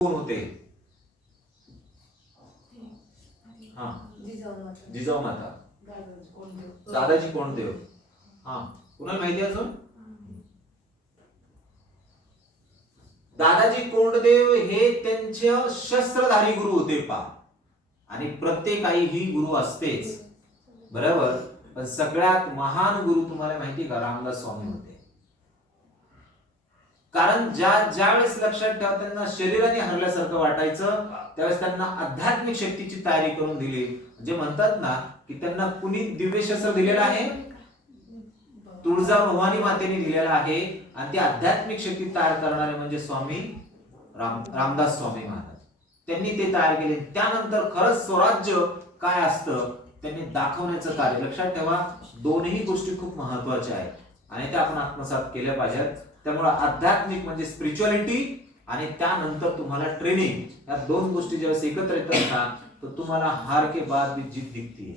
कोण होते? हा, जिजाऊ माता. दादाजी कोंडदेव. हा, कुणाला माहिती अजून? दादाजी कोंडदेव हे त्यांचे शस्त्रधारी गुरु होते पा, आणि प्रत्येक आई ही गुरु असतेच, बरोबर. पण सगळ्यात महान गुरु तुम्हाला माहिती का? रामदास स्वामी होते. कारण ज्यावेळेस लक्षात ठेवा त्यांना शरीराने हरल्यासारखं वाटायचं, त्यावेळेस त्यांना आध्यात्मिक शक्तीची तयारी करून दिली. जे म्हणतात ना की त्यांना कुणी दिव्य शस्त्र दिलेलं आहे? तुळजा भवानी मातेने दिलेला आहे. आणि ती आध्यात्मिक शक्ती तयार करणारे म्हणजे स्वामी रामदास स्वामी महाराज. त्यांनी ते तयार केले. त्यानंतर खरंच स्वराज्य काय असतं त्यांनी दाखवण्याचं कार्य. लक्षात ठेवा, दोन्ही गोष्टी खूप महत्वाच्या आहेत आणि त्या आपण आत्मसात केल्या पाहिजेत. त्यामुळे आध्यात्मिक म्हणजे स्पिरिच्युअलिटी आणि त्यानंतर तुम्हाला ट्रेनिंग, या दोन गोष्टी जेव्हा एकत्र येतात ना तर तुम्हाला हार के बाद भी जीत दिखती है.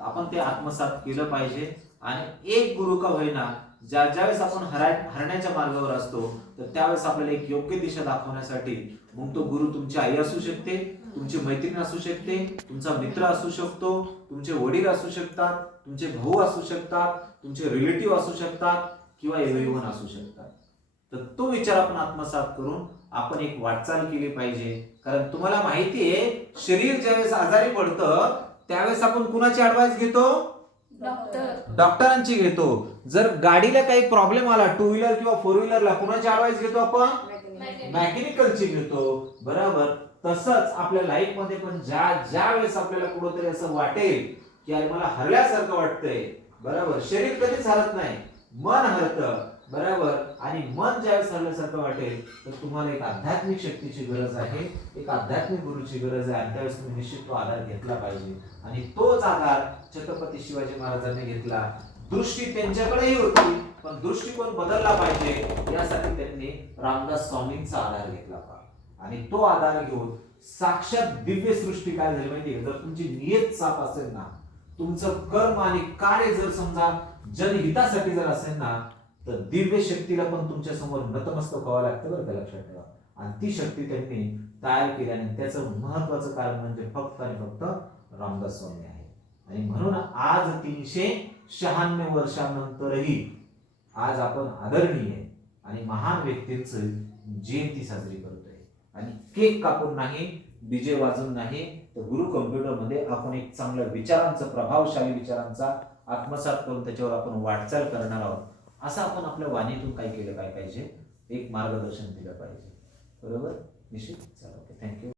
आपण ते आत्मसात केलं पाहिजे. आणि एक गुरु का होईना, ज्यावेळेस आपण हरण्याच्या मार्गावर असतो तर त्यावेळेस आपल्याला एक योग्य दिशा दाखवण्यासाठी, मग तो गुरु तुमची आई असू शकते, तुमची मैत्रीण असू शकते, तुमचा मित्र असू शकतो, तुमचे वडील असू शकतात, तुमचे भाऊ असू शकतात, तुमचे रिलेटिव्ह असू शकतात किंवा एव्हरीवन असू शकतात. तर तो विचार आपण आत्मसात करून आपण एक वाटचाल केली पाहिजे. कारण तुम्हाला माहिती आहे, शरीर ज्यावेळेस आजारी पडतं त्यावेळेस आपण कुणाची ऍडवाइस घेतो? डॉक्टरांची घेतो. जर गाडीला काही प्रॉब्लेम आला, टू व्हीलर किंवा फोर व्हीलरला, कुणाची ऍडवाइस घेतो आपण? मेकॅनिकलची घेतो, बरोबर. तसंच आपल्या लाईफ मध्ये पण ज्या वेळेस आपल्याला कुठेतरी असं वाटेल की अरे मला हरल्यासारखं वाटतंय, बरोबर. शरीर कधीच हरत नाही, मन हरतं, बरोबर. आणि मन ज्यावेळेस हरल्यासारखं वाटेल तर तुम्हाला एक आध्यात्मिक शक्तीची गरज आहे, एक आध्यात्मिक गुरुची गरज आहे. आणि त्यावेळेस तुम्ही निश्चित तो आधार घेतला पाहिजे. आणि तोच आधार छत्रपती शिवाजी महाराजांनी घेतला. दृष्टी त्यांच्याकडेही होती पण दृष्टिकोन बदलला पाहिजे यासाठी त्यांनी रामदास स्वामींचा आधार घेतला पाहिजे. आणि तो आधार घेऊन साक्षात दिव्य सृष्टी काय झाली माहिती आहे? जर तुमची नियत साफ असेल ना, तुमचं कर्म आणि कार्य जर समजा जनहितासाठी जर असेल ना, तर दिव्य शक्तीला पण तुमच्या समोर नतमस्तक व्हावं लागतं, बरं का, लक्षात ठेवा. आणि ती शक्ती त्यांनी तयार केली आणि त्याचं महत्वाचं कारण म्हणजे फक्त आणि फक्त रामदास स्वामी आहे. आणि म्हणून आज 396 वर्षांनंतरही आज आपण आदरणीय आणि महान व्यक्तींचं जयंती साजरी करतोय. आणि केक कापून नाही, डीजे वाजवून नाही, तर गुरु कम्प्युटर मध्ये आपण एक चांगल्या विचारांचा, प्रभावशाली विचारांचा आत्मसात करून त्याच्यावर आपण वाटचाल करणार आहोत. असं आपण आपल्या वाणीतून काय केलं काय पाहिजे, एक मार्गदर्शन दिलं पाहिजे, बरोबर. निश्चित. चला, ओके, थँक्यू.